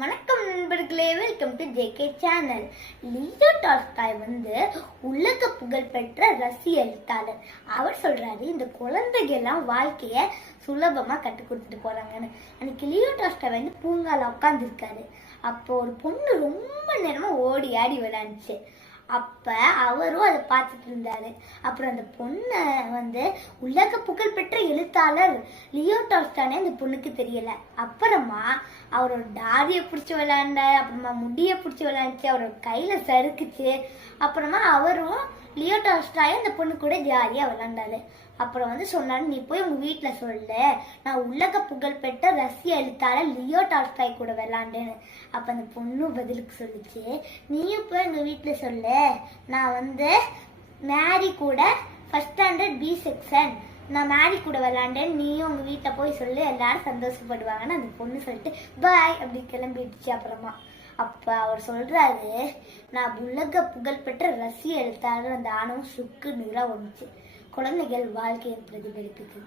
வணக்கம் நண்பர்களே, welcome to JK channel. Leo Tolstoy உலக புகழ்பெற்ற ரஷ்ய எழுத்தாளர். அவர் சொல்றாரு, இந்த குழந்தைகள் எல்லாம் வாழ்க்கைய சுலபமா கத்து கொடுத்துட்டு போறாங்கன்னு. அன்னைக்கு லியோ டால்ஸ்டாய் பூங்கால உட்கார்ந்து இருக்காரு. அப்போ ஒரு பொண்ணு ரொம்ப நேரமா ஓடி ஆடி விளையாண்டுச்சு. அப்ப அவரும் அதை பார்த்துட்டு இருந்தாரு. அப்புறம் அந்த பொண்ணை உலக புகழ்பெற்ற எழுத்தாளர் லியோ டால்ஸ்டாய் அந்த பொண்ணுக்கு தெரியல. அப்புறமா அவரோட தாடியை பிடிச்சி விளையாண்ட, அப்புறமா முடிய பிடிச்சி விளையாண்டுச்சு, அவரோட கையில சறுக்குச்சு. அப்புறமா அவரும் லியோ டால்ஸ்டாய் அந்த பொண்ணு கூட ஜாலியா விளையாண்டாரு. அப்புறம் சொன்னாரு, நீ போய் உங்க வீட்டுல சொல்லு, நான் உலக புகழ்பெற்ற ரஷ்ய எழுத்தாளர் லியோ டால்ஸ்டாய் கூட விளையாண்டேன்னு. அப்ப அந்த பொண்ணு பதிலுக்கு சொல்லிச்சு, நீயும் போய் எங்க வீட்டுல சொல்லு, நான் மேரி கூட ஃபர்ஸ்ட் ஸ்டாண்டர்ட் பி செக்ஷன், நான் மேரி கூட விளையாண்டேன், நீயும் உங்க வீட்டுல போய் சொல்லு, எல்லாரும் சந்தோஷப்படுவாங்கன்னு அந்த பொண்ணு சொல்லிட்டு பாய் அப்படி கிளம்பிடுச்சு. அப்புறமா அப்ப அவர் சொல்றாரு, நான் உலக புகழ்பெற்ற ரஷ்ய எழுத்தாளர், அந்த ஆணவம் சுக்கு நீரா வந்துச்சு. குழந்தைகள் வாழ்க்கையை பிரதிபலிப்புக்கு